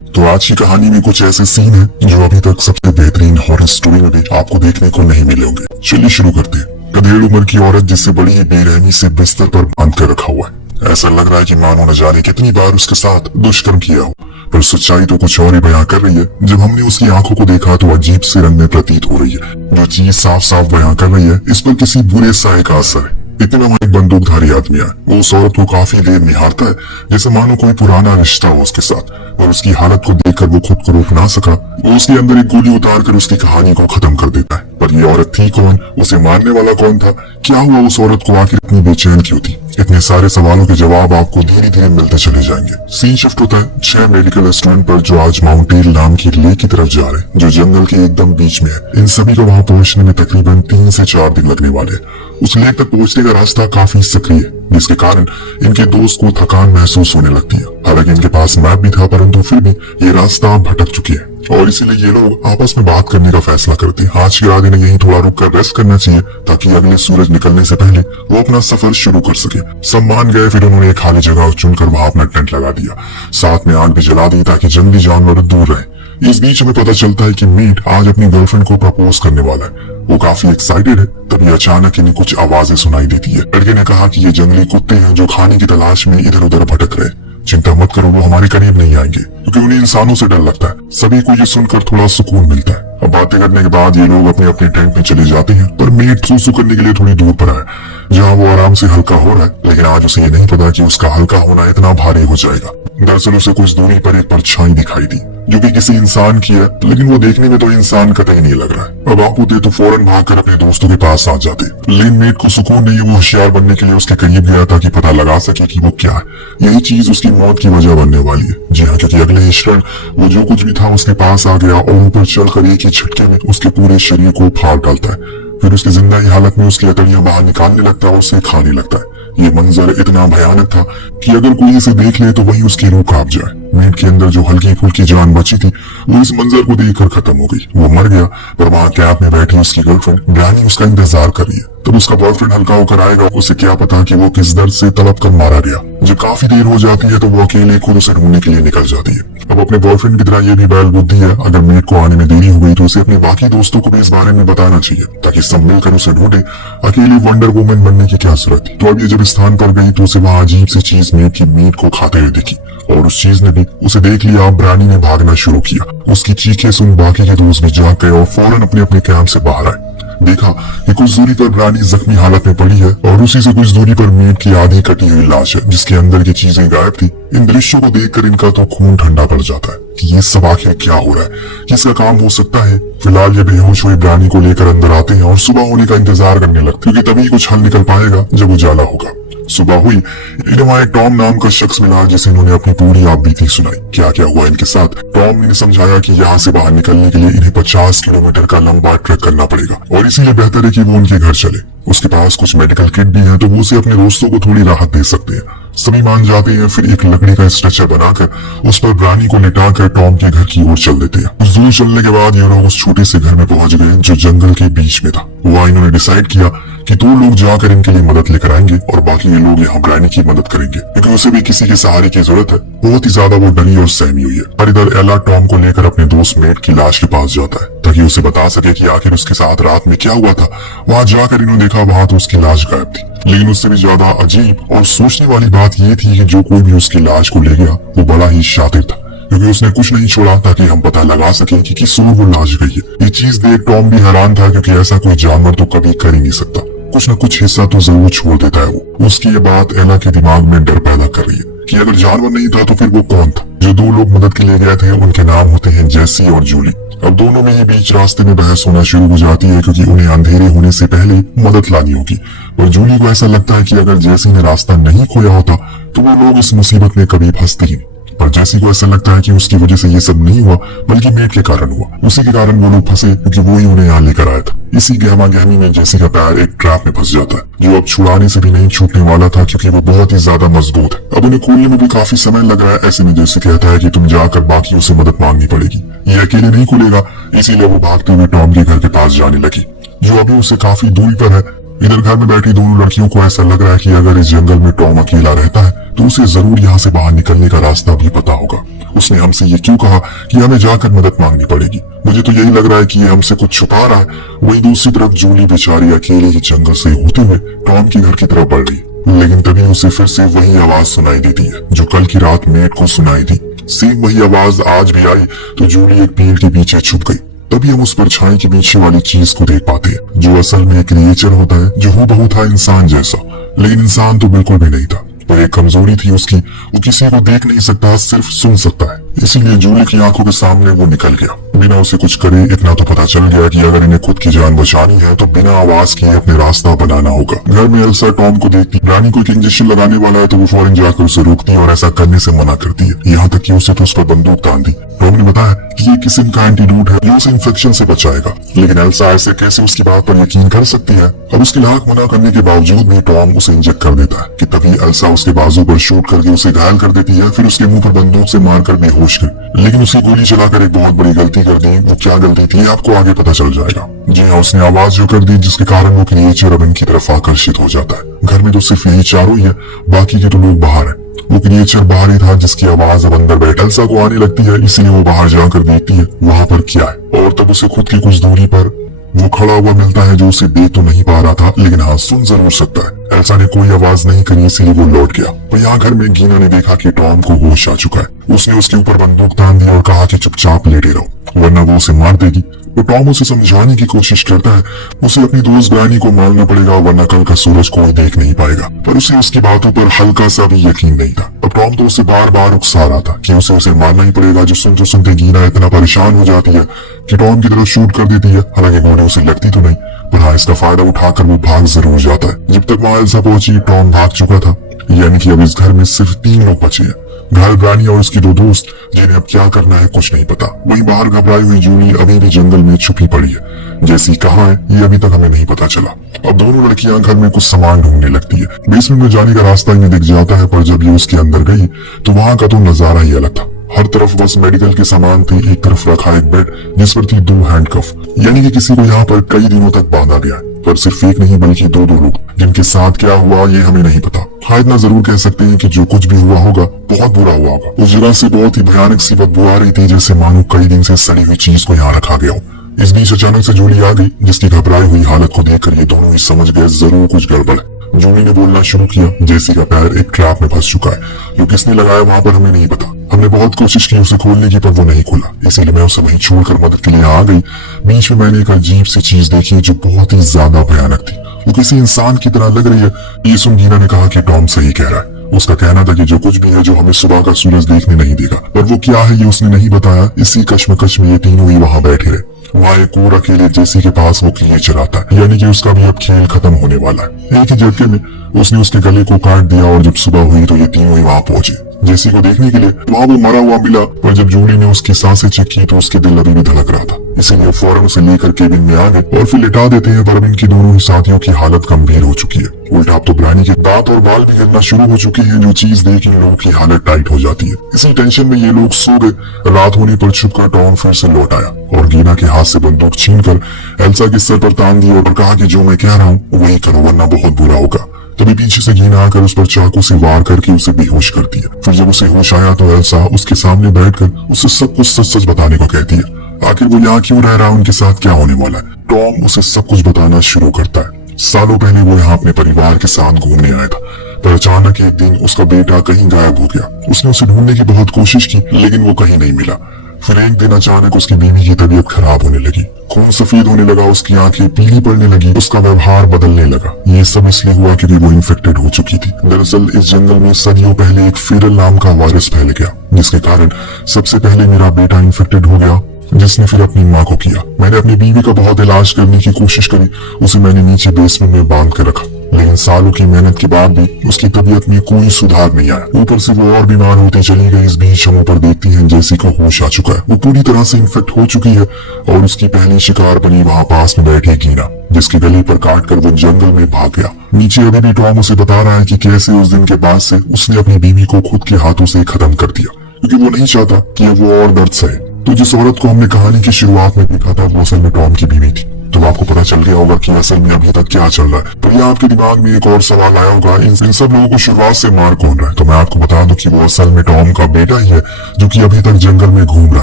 तो आज की कहानी में कुछ ऐसे सीन हैं जो अभी तक सबसे बेहतरीन हॉरर स्टोरी में भी आपको देखने को नहीं मिले होंगे। चलिए शुरू करते हैं। गधेड़ उम्र की औरत जिससे बड़ी ही बेरहमी से बिस्तर पर बांध कर रखा हुआ है। ऐसा लग रहा है कि मानो न जाने कितनी बार उसके साथ दुष्कर्म किया हो, पर सच्चाई तो कुछ और ही बयां कर रही है। जब हमने उसकी आंखों को देखा तो अजीब से रंग में प्रतीत हो रही है। जो चीज साफ साफ बयां कर रही है, इस पर किसी बुरे साय का असर है। इतने में वहां एक बंदूकधारी आदमी आया। वो उस औरत को काफी देर निहारता है, जैसे मानो कोई पुराना रिश्ता हो उसके साथ। और उसकी हालत को देखकर वो खुद को रोक ना सका। वो उसके अंदर एक गोली उतार कर उसकी कहानी को खत्म कर देता है। पर ये औरत थी कौन? उसे मारने वाला कौन था? क्या हुआ उस औरत को? आखिर इतनी बेचैन क्यों थी? इतने सारे सवालों के जवाब आपको धीरे धीरे मिलते चले जाएंगे। सीन शिफ्ट होता है 6 मेडिकल स्टूडेंट पर जो आज माउंटेन नाम की लेक की तरफ जा रहे हैं, जो जंगल के एकदम बीच में है। इन सभी को वहां पहुंचने में तकरीबन 3 से 4 दिन लगने वाले हैं। उस लेक तक पहुंचने का रास्ता काफी सक्रिय है, जिसके कारण इनके दोस्त को थकान महसूस होने लगती है। हालांकि इनके पास मैप भी था, परंतु फिर भी ये रास्ता भटक चुके हैं और इसीलिए ये लोग आपस में बात करने का फैसला करते हैं। आज के रात इन्हें यहीं थोड़ा रुक कर रेस्ट करना चाहिए, ताकि अगले सूरज निकलने से पहले वो अपना सफर शुरू कर सके। सब मान गए। फिर उन्होंने एक खाली जगह चुनकर वहां अपना टेंट लगा दिया। साथ में आग भी जला दी ताकि जंगली जानवर दूर रहे। इस बीच हमें पता चलता है कि मीट आज अपनी गर्लफ्रेंड को प्रपोज करने वाला है। वो काफी एक्साइटेड है। तभी अचानक इन्हें कुछ आवाजें सुनाई देती है। लड़के ने कहा कि ये जंगली कुत्ते हैं जो खाने की तलाश में इधर उधर भटक रहे। चिंता मत करो, वो हमारे करीब नहीं आएंगे, क्योंकि उन्हें इंसानों से डर लगता है। सभी को ये सुनकर थोड़ा सुकून मिलता है। अब बातें करने के बाद ये लोग अपने अपने टेंट में चले जाते हैं। पर मीट सूसू करने के लिए थोड़ी दूर पर है, जहाँ वो आराम से हल्का हो रहा है। लेकिन आज उसे ये नहीं पता कि उसका हल्का होना इतना भारी हो जाएगा। दरअसल उसे कुछ दूरी पर एक परछाई दिखाई दी, जो कि किसी इंसान की है, लेकिन वो देखने में तो इंसान कतई नहीं लग रहा है। अब आप होते तो फौरन भागकर अपने दोस्तों के पास आ जाते। लेकिन मीट को सुकून नहीं। वो होशियार बनने के लिए उसके करीब गया ताकि पता लगा सके कि वो क्या है। यही चीज उसकी मौत की वजह बनने वाली है। जी हाँ, क्योंकि अगले ही क्षण वो जो कुछ भी था उसके पास आ गया और ऊपर चढ़कर एक ही झटके में उसके पूरे शरीर को फाड़ डालता है। फिर उसकी जिंदा ही हालत में उसकी हथेलियां बाहर निकालने लगता है और उसे खाने लगता है। ये मंजर इतना भयानक था कि अगर कोई इसे देख ले तो वही उसकी रूह कांप जाए। मीट के अंदर जो हल्की फुल्की जान बची थी, वो इस मंजर को देखकर खत्म हो गई। वो मर गया, पर वहां कैब में बैठी उसकी गर्लफ्रेंड ग्रैनी उसका इंतजार कर रही है। तब उसका बॉयफ्रेंड हल्का होकर आएगा। उसे क्या पता कि वो किस दर्द से तड़प कर मारा गया। जब काफी देर हो जाती है तो वो अकेले खुद उसे ढूंढने के लिए निकल जाती है। अब अपने बॉयफ्रेंड की तरह ये भी बैल बुद्धि है। अगर मीट को आने में देरी हो गई तो उसे अपने बाकी दोस्तों को भी इस बारे में बताना चाहिए, ताकि सब मिलकर उसे ढूंढे। अकेली वंडर वुमन बनने की क्या जरूरत थी? तो अब ये जब स्थान पर गई तो उसे वहां अजीब सी चीज मीट को खाते हुए दिखी, और उस चीज ने भी उसे देख लिया। ब्रानी ने भागना शुरू किया। उसकी चीखें सुन बाकी के दोस्त भी जाग गए और फौरन अपने अपने कैंप से बाहर आए। देखा कि कुछ दूरी पर ब्रानी जख्मी हालत में पड़ी है और उसी से कुछ दूरी पर मीट की आधी कटी हुई लाश है, जिसके अंदर की चीजें गायब थी। इन दृश्यों को देखकर इनका तो खून ठंडा पड़ जाता है कि ये सब आखिर क्या हो रहा है, किसका काम हो सकता है। फिलहाल ये बेहोश हुए ब्रानी को लेकर अंदर आते हैं और सुबह होने का इंतजार करने लगते, क्योंकि तभी कुछ हल निकल पाएगा जब उजाला होगा। सुबह हुई। इन्हें वहां एक टॉम नाम का शख्स मिला, जिसे इन्होंने अपनी पूरी आपबीती सुनाई। क्या क्या हुआ इनके साथ। टॉम ने समझाया कि यहाँ से बाहर निकलने के लिए इन्हें 50 किलोमीटर का लंबा ट्रैक करना पड़ेगा और इसीलिए बेहतर है कि वो उनके घर चले। उसके पास कुछ मेडिकल किट भी है, तो वो उसे अपने दोस्तों को थोड़ी राहत दे सकते हैं। सभी मान जाते हैं। फिर एक लकड़ी का स्ट्रेचर बनाकर उस पर ब्रानी को लिटाकर टॉम के घर की ओर चल देते हैं। कुछ दूर चलने के बाद ये लोग उस छोटे से घर में पहुंच गए जो जंगल के बीच में था। वहां इन्होंने डिसाइड किया कि 2 लोग जाकर इनके लिए मदद लेकर आएंगे और बाकी ये लोग यहाँ ब्रानी की मदद करेंगे, क्योंकि उसे भी किसी के सहारे की जरूरत है। बहुत ही ज्यादा वो डरी और सहमी हुई है। और इधर एला टॉम को लेकर अपने दोस्त मेट की लाश के पास जाता है, ताकि उसे बता सके कि आखिर उसके साथ रात में क्या हुआ था। वहां जाकर इन्होंने देखा वहां तो उसकी लाश गायब थी। लेकिन उससे भी ज्यादा अजीब और सोचने वाली बात यह थी कि जो कोई भी उसकी लाश को ले गया वो बड़ा ही शातिर था, क्योंकि उसने कुछ नहीं छोड़ा ताकि हम पता लगा सके कि किस ओर वो लाश गई है। ये चीज देख टॉम भी हैरान था, क्योंकि ऐसा कोई जानवर तो कभी कर ही नहीं सकता। कुछ न कुछ हिस्सा तो जरूर छोड़ देता है वो। उसकी ये बात एला के दिमाग में डर पैदा कर रही है कि अगर जानवर नहीं था तो फिर वो कौन था। जो 2 लोग मदद के लिए गए थे उनके नाम होते हैं जेसी और जूली। अब दोनों में ही बीच रास्ते में बहस होना शुरू हो जाती है, क्योंकि उन्हें अंधेरे होने से पहले मदद लानी होगी। और जूली को ऐसा लगता है कि अगर जेसी ने रास्ता नहीं खोया होता तो वो लोग इस मुसीबत में कभी फंसते ही नहीं। पर जेसी को ऐसा लगता है कि उसकी वजह से ये सब नहीं हुआ, बल्कि मीट के कारण हुआ। उसी के कारण वो लोग फंसे, क्योंकि वो ही उन्हें यहाँ लेकर आया था। इसी गहमा गहमी में जेसी का पैर एक ट्रैप में फंस जाता है, जो अब छुड़ाने से भी नहीं छूटने वाला था, क्योंकि वो बहुत ही ज्यादा मजबूत है। अब उन्हें खोलने में भी काफी समय लग रहा है। ऐसे में जेसी कहता है कि तुम जाकर बाकियों से मदद मांगनी पड़ेगी, ये अकेले नहीं खुलेगा। इसीलिए वो भागते हुए टॉम के घर के पास जाने लगी, जो अभी उससे काफी दूरी पर है। इधर घर में बैठी दोनों लड़कियों को ऐसा लग रहा है कि अगर इस जंगल में टॉम अकेला रहता है तो उसे जरूर यहाँ से बाहर निकलने का रास्ता भी पता होगा। उसने हमसे ये क्यों कहा कि हमें जाकर मदद मांगनी पड़ेगी। मुझे तो यही लग रहा है कि ये हमसे कुछ छुपा रहा है। वही दूसरी तरफ जूली बेचारी अकेले ही जंगल से होते हुए टॉम के घर की तरफ बढ़ रही, लेकिन तभी उसे फिर से वही आवाज सुनाई देती है जो कल की रात मेट को सुनाई थी। सेम वही आवाज आज भी आई तो जूली एक पेड़ के पीछे छुप गई। तभी हम उस परछाई के पीछे वाली चीज को देख पाते हैं जो असल में एक क्रिएचर होता है जो हूबहू था इंसान जैसा, लेकिन इंसान तो बिल्कुल भी नहीं था। पर एक कमजोरी थी उसकी, वो किसी को देख नहीं सकता, सिर्फ सुन सकता है। इसीलिए जूली की आंखों के सामने वो निकल गया। बिना उसे कुछ करे इतना तो पता चल गया कि अगर इन्हें खुद की जान बचानी है तो बिना आवाज किए अपने रास्ता बनाना होगा। घर में एल्सा टॉम को देखती रानी को एक इंजेक्शन लगाने वाला है तो वो फौरन जाकर उसे रोकती है और ऐसा करने से मना करती है। यहाँ तक कि उसे तो उस पर बंदूक तान दी। टॉम ने बताया कि ये किस्म का एंटीडोट है जो उसे इन्फेक्शन से बचाएगा, लेकिन एल्सा ऐसे कैसे उसकी बात पर यकीन कर सकती है। अब उसकी लाख मना करने के बावजूद भी टॉम उसे इंजेक्ट कर देता है कि तभी एल्सा उसके बाजू पर शूट करके उसे घायल कर देती है, फिर उसके मुंह पर बंदूक से मारकर बेहोश कर। लेकिन उसकी गोली चलाकर एक बहुत बड़ी गलती कर दी। वो क्या गलती थी आपको आगे पता चल जाएगा। जी हाँ, उसने आवाज जो कर दी जिसके कारण वो क्रिएचर अब इनकी तरफ आकर्षित हो जाता है। घर में तो सिर्फ यही चारों ही है, बाकी के तो लोग बाहर है। वो क्रिएचर बाहर ही था जिसकी आवाज अब अंदर बैठे एल्सा को आने लगती है, इसीलिए वो बाहर जाकर देखती है वहां पर क्या है। और तब उसे खुद की कुछ दूरी पर वो खड़ा हुआ मिलता है जो उसे देख तो नहीं पा रहा था, लेकिन हाँ सुन जरूर सकता है। एल्सा ने कोई आवाज नहीं करी, इसीलिए वो लौट गया। पर यहाँ घर में गीना ने देखा कि टॉम को होश आ चुका है। उसने उसके ऊपर बंदूक तान दी और कहा कि चुपचाप लेटे रहो वरना वो उसे मार देगी। तो टॉम उसे समझाने की कोशिश करता है उसे अपनी दोस्त ग्रैनी को मारना पड़ेगा वरना कल का सूरज कोई देख नहीं पाएगा, पर उसे उसकी बातों पर हल्का सा भी यकीन नहीं था। अब टॉम तो उसे बार बार उकसा रहा था कि उसे मारना ही पड़ेगा, जो सुनते सुनते गीना इतना परेशान हो जाती है कि टॉम की तरफ शूट कर देती है। हालांकि गोली उसे लगती तो नहीं, पर हाँ इसका फायदा उठाकर वो भाग जरूर जाता है। जब तक वहां एल्सा पहुंची टॉम भाग चुका था, यानी कि अब इस घर में सिर्फ 3 लोग बचे हैं, घायल ग्रैनी और उसकी 2 दोस्त जिन्हें अब क्या करना है कुछ नहीं पता। वहीं बाहर घबराई हुई जूली अभी भी जंगल में छुपी पड़ी है। जैसी कहाँ है ये अभी तक हमें नहीं पता चला। अब दोनों लड़कियां घर में कुछ सामान ढूंढने लगती है। बेसमेंट में जाने का रास्ता इन्हें दिख जाता है, पर जब ये उसके अंदर गई तो वहां का तो नजारा ही अलग था। हर तरफ बस मेडिकल के सामान थे। एक तरफ रखा एक बेड जिस पर थी 2 हैंडकफ, यानी कि किसी को यहाँ पर कई दिनों तक बांधा गया है। पर सिर्फ एक नहीं बल्कि 2 लोग, जिनके साथ क्या हुआ ये हमें नहीं पता। हाँ इतना जरूर कह सकते हैं कि जो कुछ भी हुआ होगा बहुत बुरा हुआ होगा। उस जगह से बहुत ही भयानक सी बदबू आ रही थी, जैसे मानो कई दिन से सड़ी हुई चीज को यहाँ रखा गया हो। इस बीच अचानक से जूली आ गई, जिसकी घबराई हुई हालत को देखकर ये दोनों ही समझ गए जरूर कुछ गड़बड़ है। जूली ने बोलना शुरू किया, जेसी का पैर एक ट्रैप में फंस चुका है, जो किसने लगाया वहां पर हमें नहीं पता। हमने बहुत कोशिश की उसे खोलने की, पर वो नहीं खुला, इसीलिए मैं उसे वहीं छोड़कर मदद के लिए आ गई। बीच में मैंने एक अजीब सी चीज देखी जो बहुत ही ज्यादा भयानक थी। वो किसी इंसान की तरह लग रही है। ये सुन गीना ने कहा कि टॉम सही कह रहा है। उसका कहना था कि जो कुछ भी है जो हमें सुबह का सूरज देखने नहीं देगा, पर वो क्या है ये उसने नहीं बताया। इसी कश्मकश में ये तीनों ही वहां बैठे रहे। वहाँ एक और अकेले जेसी के पास वो क्रिएचर आता है, यानी कि उसका भी अब खेल खत्म होने वाला है। एक ही झटके में उसने उसके गले को काट दिया और जब सुबह हुई तो ये तीनों ही वहाँ पहुंचे जेसी को देखने के लिए। वहाँ वो मरा हुआ मिला, पर जब जूली ने उसकी सांसें चेक की तो उसके दिल अभी भी धड़क रहा था, इसीलिए फौरन उसे लेकर केबिन में आ गए और फिर लिटा देते हैं। पर अब इनकी दोनों ही साथियों की हालत गंभीर हो चुकी है। उल्टा अब तो ग्रैनी के दांत और बाल भी गिरना शुरू हो चुके हैं, जो चीज देख इन लोगों की हालत टाइट हो जाती है। इसी टेंशन में ये लोग सो गए। रात होने पर छुपकर टॉम फिर से लौट आया और गीना के हाथ से बंदूक छीनकर एल्सा के सर पर तान दी और कहा कि जो मैं कह रहा हूँ वही करो वरना बहुत बुरा होगा। तभी पीछे से गीना आकर उस पर चाकू से वार करके उसे बेहोश करती है। फिर जब उसे होश आया तो एल्सा उसके सामने बैठकर उसे सब कुछ सच सच बताने को कहती है। आखिर वो यहाँ क्यों रह रहा है, उनके साथ क्या होने वाला है। टॉम उसे सब कुछ बताना शुरू करता है। सालों पहले वो यहाँ अपने परिवार के साथ घूमने आया था, पर अचानक एक दिन उसका बेटा कहीं गायब हो गया। उसने उसे ढूंढने की बहुत कोशिश की, लेकिन वो कहीं नहीं मिला। फिर एक दिन अचानक उसकी बीवी की तबीयत खराब होने लगी, खून सफेद होने लगा, उसकी आंखें पीली पड़ने लगी, उसका व्यवहार बदलने लगा। ये सब इसलिए हुआ क्योंकि वो इन्फेक्टेड हो चुकी थी। दरअसल इस जंगल में सदियों पहले एक फेरल नाम का वायरस फैल गया, जिसके कारण सबसे पहले मेरा बेटा इन्फेक्टेड हो गया, जिसने फिर अपनी माँ को किया। मैंने अपनी बीवी का बहुत इलाज करने की कोशिश करी, उसे मैंने नीचे बेसमेंट में बांध कर रखा, लेकिन सालों की मेहनत के बाद भी उसकी तबीयत में कोई सुधार नहीं आया। ऊपर से वो और बीमार होती चली गई। इस बीच हम ऊपर देखती हैं जेसी को होश आ चुका है। वो पूरी तरह से इन्फेक्ट हो चुकी है और उसकी पहली शिकार बनी वहाँ पास में बैठी गीना, जिसके गले पर काट कर वो जंगल में भाग गया। नीचे अभी भी टॉम उसे बता रहा है कि कैसे उस दिन के बाद से उसने अपनी बीवी को खुद के हाथों से खत्म कर दिया, क्योंकि वो नहीं चाहता कि वो और दर्द सहे। तो जिस औरत को हमने कहानी की शुरुआत में देखा था वो असल में टॉम की बीवी थी। तो आपको पता चल गया होगा कि असल में अभी तक क्या चल रहा है। तो ये आपके दिमाग में एक और सवाल आया होगा, इन सब लोगों को शुरुआत से मार कौन रहा है? तो मैं आपको बता दूं कि वो असल में टॉम का बेटा ही है, जो कि अभी तक जंगल में घूम रहा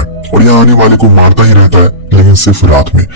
है और यहाँ आने वाले को मारता ही रहता है, लेकिन सिर्फ रात में।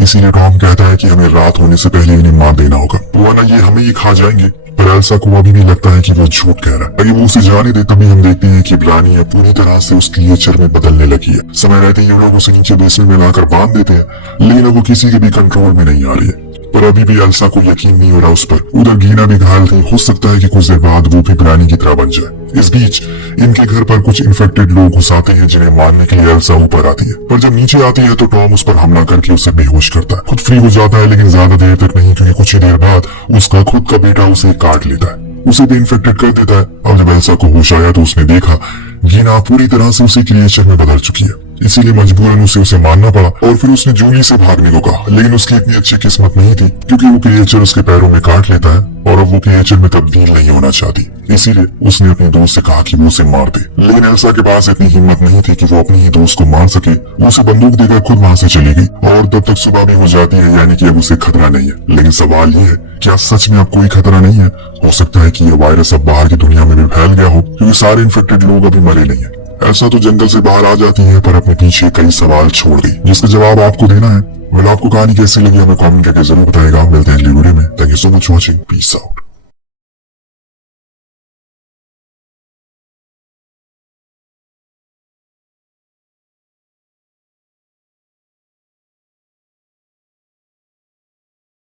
इसीलिए टॉम कहता है कि हमें रात होने से पहले इन्हें मार देना होगा, वरना ये हमें ही खा जाएंगे। पर एल्सा को अभी भी लगता है कि वो झूठ कह रहा है। अगर वो उसे जाने दे, तभी हम देखते हैं कि ब्रानी है पूरी तरह से उस क्रिएचर में बदलने लगी है। समय रहते ही लोग उसे नीचे बेसमेंट में लाकर बांध देते हैं, लेकिन अब वो किसी के भी कंट्रोल में नहीं आ रही है। पर अभी भी एल्सा को यकीन नहीं हो रहा उस पर। उधर गीना भी घायल थी, हो सकता है कि कुछ देर बाद वो भी ब्रानी की तरह बन जाए। इस बीच इनके घर पर कुछ इन्फेक्टेड लोग घुस आते हैं, जिन्हें मारने के लिए एल्सा ऊपर आती है। पर जब नीचे आती है तो टॉम उस पर हमला करके उसे बेहोश करता है। खुद फ्री हो जाता है, लेकिन ज्यादा देर तक नहीं, क्योंकि कुछ ही देर बाद उसका खुद का बेटा उसे काट लेता है, उसे भी इन्फेक्टेड कर देता है। अब जब एल्सा को होश आया तो उसने देखा गीना पूरी तरह से उसी क्रिएचर में बदल चुकी है। इसीलिए मजबूरन उसे मारना पड़ा और फिर उसने जूली से भागने को कहा, लेकिन उसकी इतनी अच्छी किस्मत नहीं थी, क्योंकि वो क्रिएचर उसके पैरों में काट लेता है और अब वो क्रिएचर में तब्दील नहीं होना चाहती। इसीलिए उसने अपने दोस्त से कहा कि वो उसे मार दे, लेकिन एल्सा के पास इतनी हिम्मत नहीं थी कि वो अपने ही दोस्त को मार सके। वो उसे बंदूक देकर खुद वहां से चली गई और तब तक सुबह भी हो जाती है, यानी कि अब उसे खतरा नहीं है। लेकिन सवाल ये है, क्या सच में अब कोई खतरा नहीं है? हो सकता है कि यह वायरस अब बाहर की दुनिया में भी फैल गया हो, क्योंकि सारे इन्फेक्टेड लोग अभी मरे नहीं है। एल्सा तो जंगल से बाहर आ जाती है, पर अपने पीछे कई सवाल छोड़ गई, जिसका जवाब आपको देना है। आपको कहानी कैसी लगी हमें कमेंट करके जरूर बताएगा। मिलते हैं अगली वीडियो में। Thank you so much watching. Peace out.